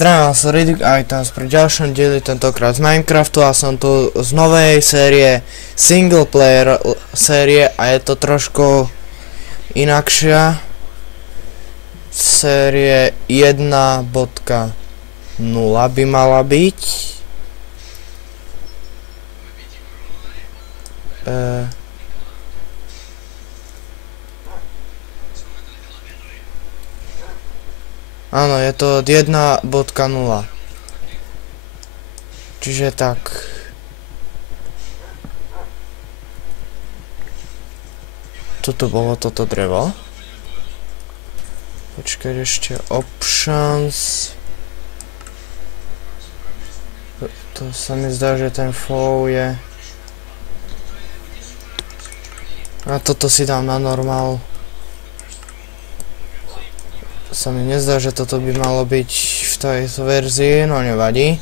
Zdravím vás, Riddick a vítam pri ďalšom dieli, tentokrát z Minecraftu, a som tu z novej série single player série a je to trošku inakšia série 1.0 by mala byť. Áno, je to 1.0. Čiže tak. Toto bolo toto drevo. Počkaj, ešte options. To sa mi zdá, že ten flow je. A toto si dám na normál. Sa mi nezdá, že toto by malo byť v tejto verzii, no nevadí.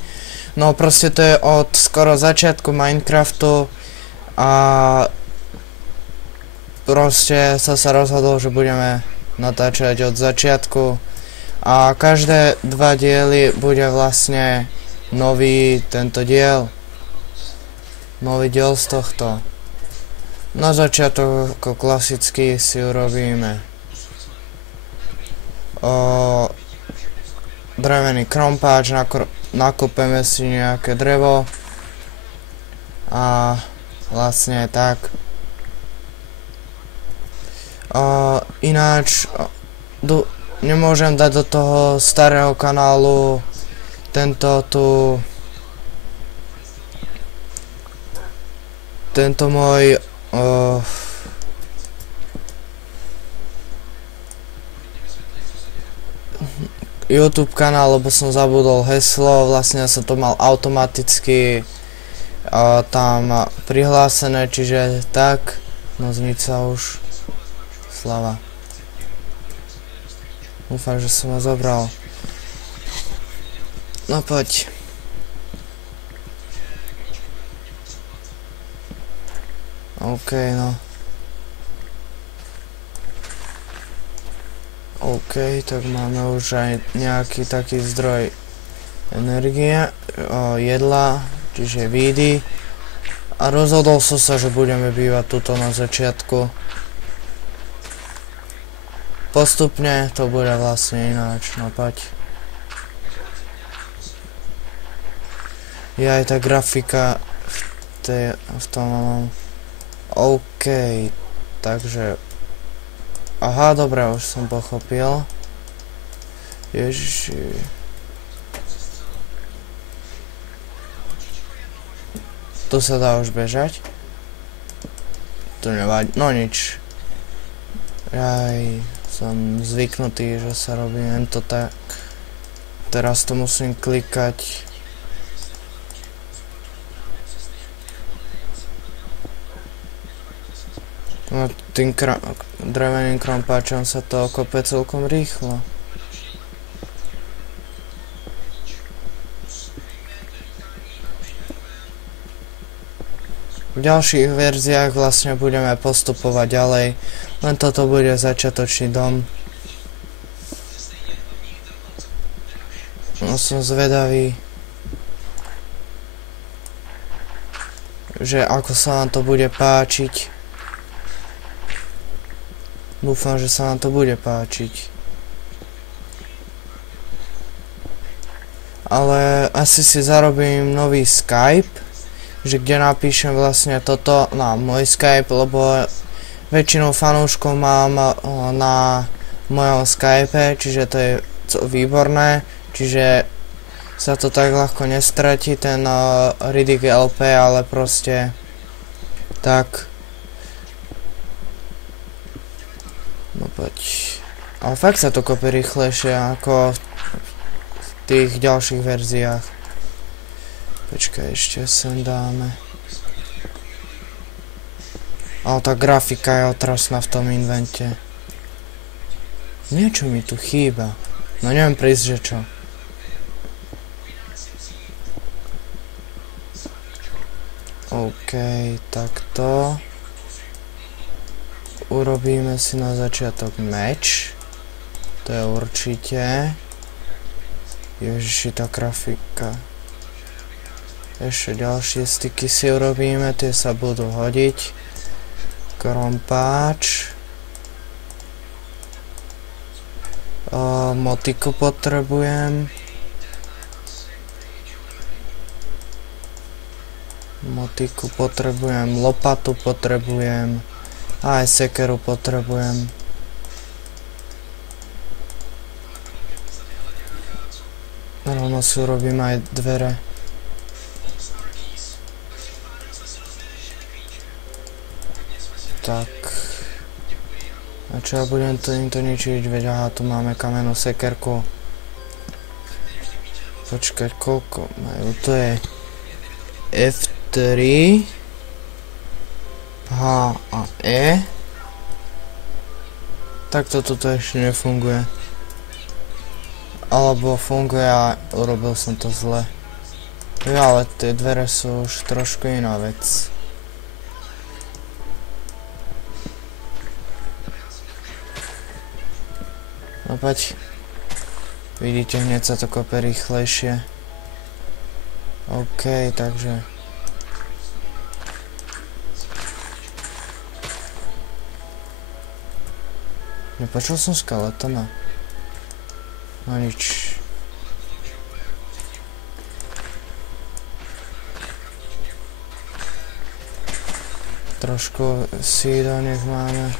No proste to je od skoro začiatku Minecraftu a proste sa rozhodol, že budeme natáčať od začiatku a každé dva diely bude vlastne nový tento diel. Nový diel z tohto. Na začiatok ako klasicky si urobíme drevený krompáč, nakopeme si nejaké drevo a vlastne tak. Ináč nemôžem dať do toho starého kanálu tento môj YouTube kanál, lebo som zabudol heslo, vlastne som to mal automaticky tam prihlásené, čiže tak, no znica už, slava. Dúfam, že som ho zobral. No poď. OK, no. OK, tak máme už aj nejaký taký zdroj energie, jedla, čiže vídy. A rozhodol som sa, že budeme bývať tuto na začiatku. Postupne to bude vlastne ináč, no poď. Je aj tá grafika v tom. OK, takže aha, dobre, už som pochopil. Ježiši. Tu sa dá už bežať. Tu nevadí, no nič. Jaj, som zvyknutý, že sa robí len to tak. Teraz to musím klikať. No, tým dreveným krompáčom sa to kope celkom rýchlo. V ďalších verziách vlastne budeme postupovať ďalej, len toto bude začiatočný dom. No som zvedavý, že ako sa vám to bude páčiť. Dúfam, že sa vám to bude páčiť. Ale asi si zarobím nový Skype, že kde napíšem vlastne toto na môj Skype, lebo väčšinou fanúškov mám na mojom Skype, čiže to je výborné, čiže sa to tak ľahko nestratí, ten Riddick LP, ale proste tak. No poď. Ale fakt sa to kope rýchlejšie ako v tých ďalších verziách. Počkaj, ešte sem dáme. Ale tá grafika je otrasná v tom invente. Niečo mi tu chýba. No neviem prísť, že čo. OK, takto. Urobíme si na začiatok meč. To je určite. Ježiši, tá grafika. Ešte ďalšie styky si urobíme, tie sa budú hodiť. Krompáč. Motiku potrebujem. Motiku potrebujem, lopatu potrebujem. A aj sekeru potrebujem. Rovno si urobím aj dvere. Tak. A čo ja budem to ničiť? Veď aha, tu máme kamennú sekerku. Počkať, koľko majú? To je F3 H a E. Takto toto ešte nefunguje. Alebo funguje a urobil som to zle. Ja, ale tie dvere sú už trošku iná vec. No poď. Vidíte, hneď sa to kope rýchlejšie. OK, takže... Nepočul som skeletona. No nič. Trošku sída nech máme.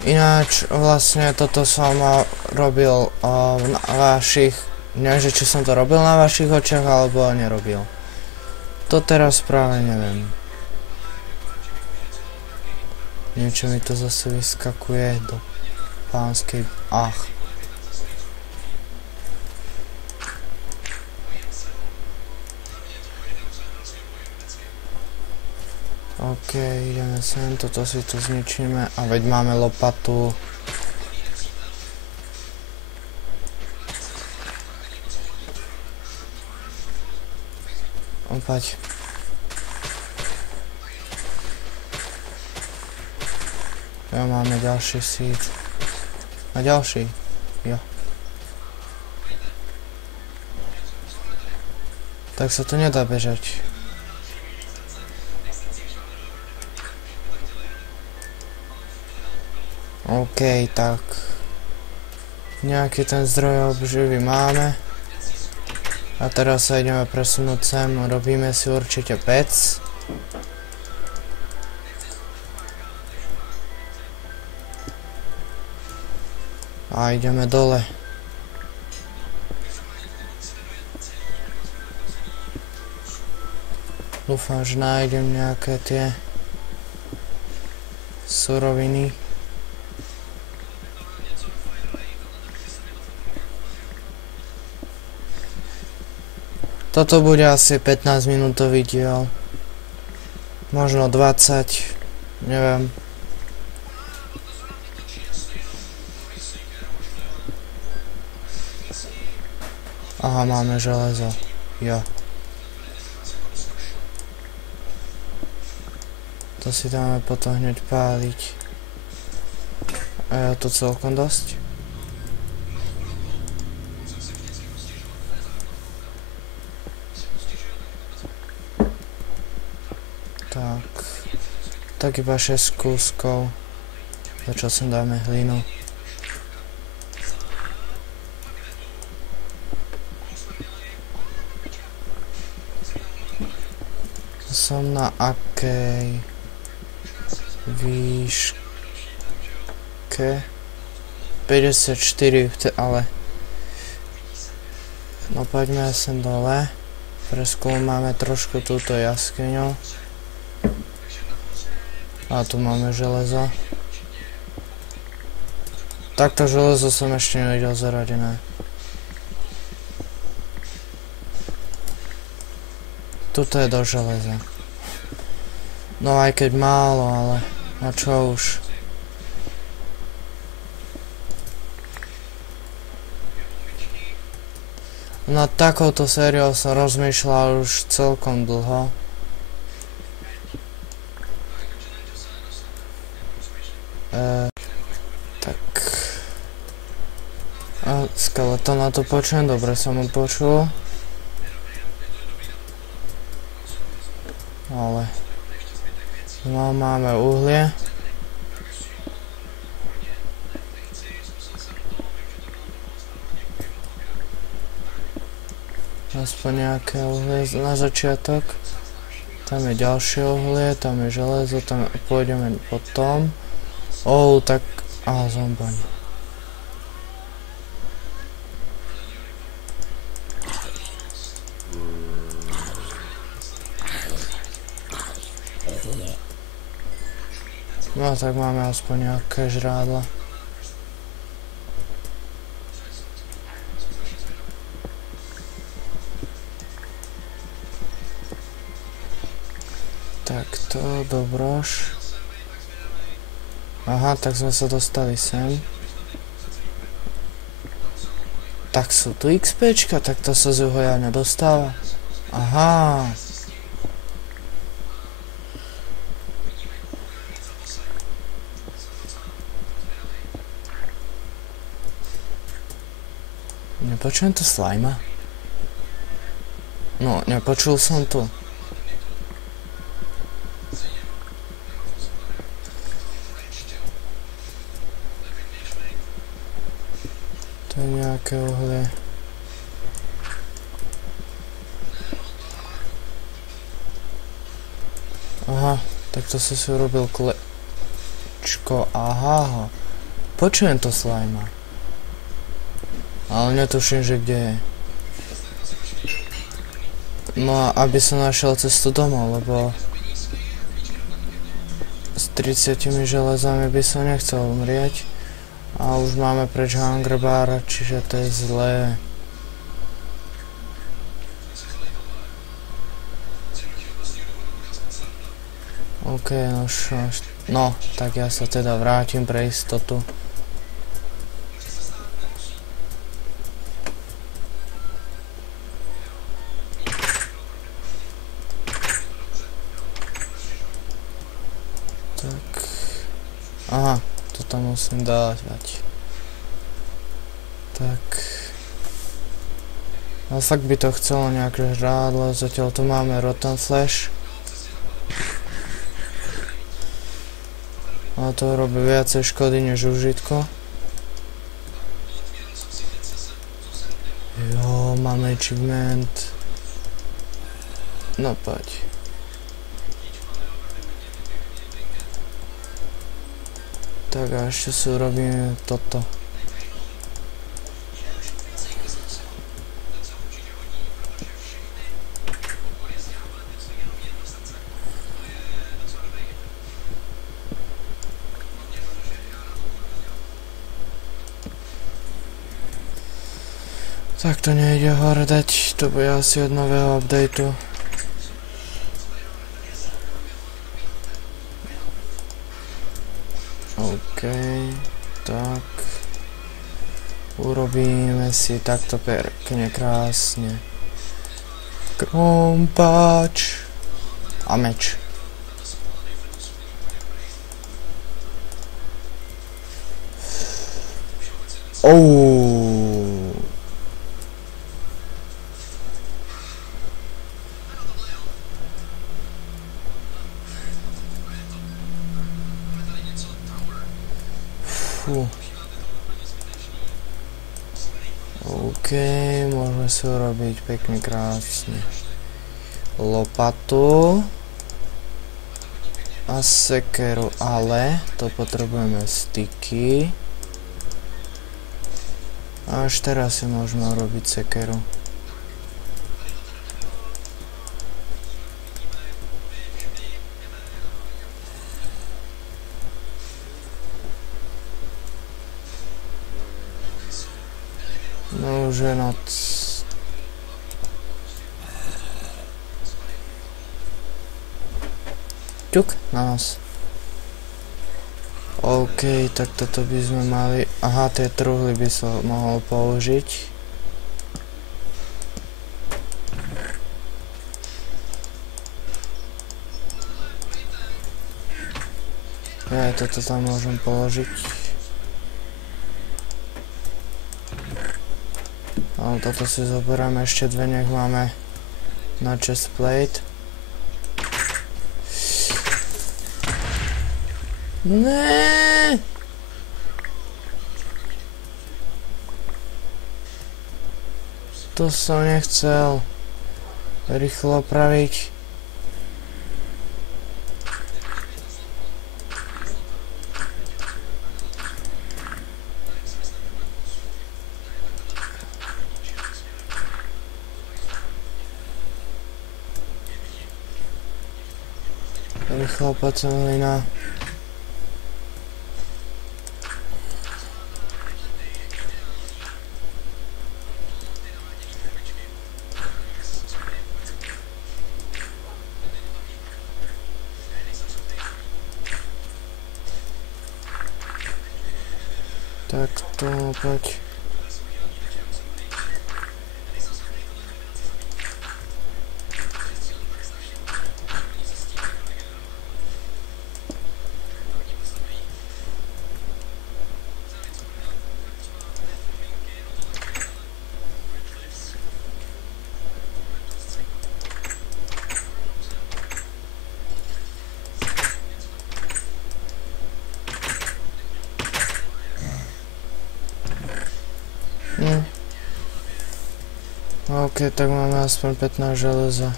Ináč vlastne toto som robil na vašich... Neviem, že či som to robil na vašich očiach alebo nerobil. To teraz práve neviem. Niečo mi to zase vyskakuje do pánskej... Ach. OK, ideme sem, toto si tu zničíme a veď máme lopatu. Opäť. Jo, máme ďalší síd. A ďalší. Jo. Tak sa tu nedá bežať. OK, tak. Nejaký ten zdroj obživy máme. A teraz sa ideme presunúť sem, robíme si určite pec. A ideme dole. Dúfam, že nájdem nejaké tie suroviny. Toto bude asi 15 minútový diel. Možno 20, neviem. Aha, máme železo. Jo. To si dáme potom hneď páliť. A ja to celkom dosť. Tak iba 6 kúskov. Za čo sem dáme hlinu. Som na akej výške? 54, ale no poďme sem dole. Preskúmame trošku túto jaskyňu. A tu máme železo. Takto železo som ešte nevidel zaradené. Tuto je do železa. No aj keď málo, ale na čo už. Nad takouto sériou som rozmýšľal už celkom dlho. to na to počujem, dobre som ho počul. Ale no, máme uhlie. Aspoň nejaké uhlie na začiatok. Tam je ďalšie uhlie, tam je železo, tam pôjdeme potom. Tak... zombaň. No tak máme aspoň nejaké žrádla. Takto, dobroš. Aha, tak sme sa dostali sem. Tak sú tu XPčka, tak to sa z uhoja nedostáva. Aha. Nepočujem to slajma? No, nepočul som to. To je nejaké uhlie. Aha, tak to si urobil klečko. Aha. Počujem to slajma. Ale netuším, že kde je. No a aby som našiel cestu domov, lebo s 30 železami by som nechcel umrieť. A už máme preč hunger bar, čiže to je zlé. OK, no, tak ja sa teda vrátim pre istotu. Aha, to tam musím dávať. Tak. Ale fakt by to chcelo nejaké žrádlo, zatiaľ tu máme rotten flash. Ale to robí viacej škody než užitko. Jo, máme achievement. No poď. Tak a ešte si urobíme toto. Tak to nejde hore dať, to bude asi od nového updateu. OK, tak urobíme si takto pekne krásne krompáč a meč. OK, môžeme si urobiť pekne krásne lopatu a sekeru, ale to potrebujeme styky. A až teraz si môžeme urobiť sekeru. No už je noc. Ťuk na nás. OK, tak toto by sme mali... Aha, tie truhly by som mohol použiť. Ja toto tam môžem položiť. Ale toto si zoberieme ešte dve, nech máme na chest plate. Ne. To som nechcel rýchlo opraviť. Rýchlo pacelina. Tak to poď. OK, tak máme aspoň 15 železa.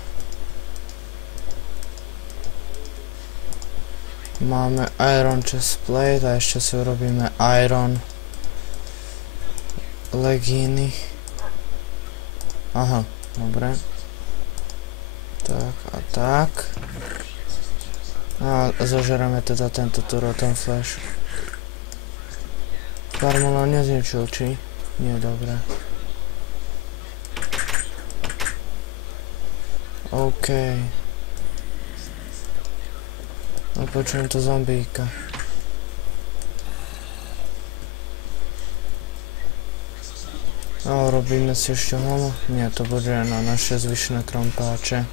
Máme iron chest plate a ešte si urobíme iron legíny. Aha, dobre. Tak a tak. A zožereme teda tento tu rotten flash. Farmula nezničil, či? Nie, dobre. OK. No počujem to zombíka. No, robíme si ešte holo. Nie, to bude na naše zvyšné krompáče.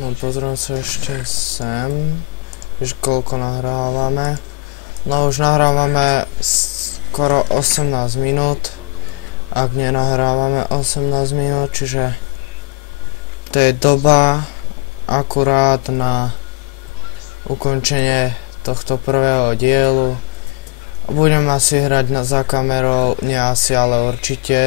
No pozriem sa ešte sem. Víš, koľko nahrávame. No už nahrávame skoro 18 minút. Ak nenahrávame 18 minút, čiže to je doba akurát na ukončenie tohto prvého dielu. Budem asi hrať za kamerou, nie asi, ale určite.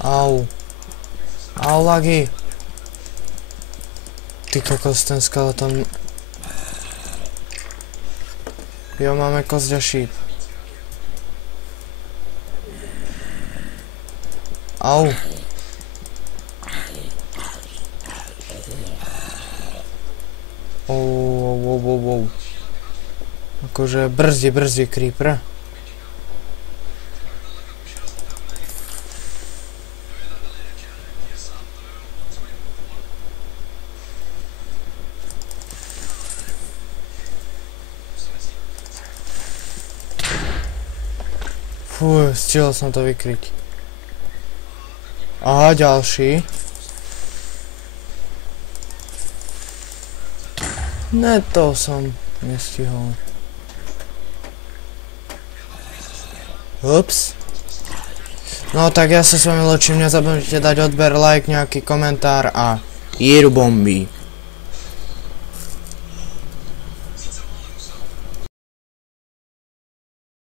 Au. Au, lagi. Ty kokos, ten skeleton. Jo, máme kosť a šíp. Au. Wow. Akože brzdi creeper. Fú, stihol som to vykryť. Aha, ďalší. Ne, to som nestihol. Ups. No tak ja sa s vami lúčim, nezabudnite dať odber, like, nejaký komentár a jedu bomby.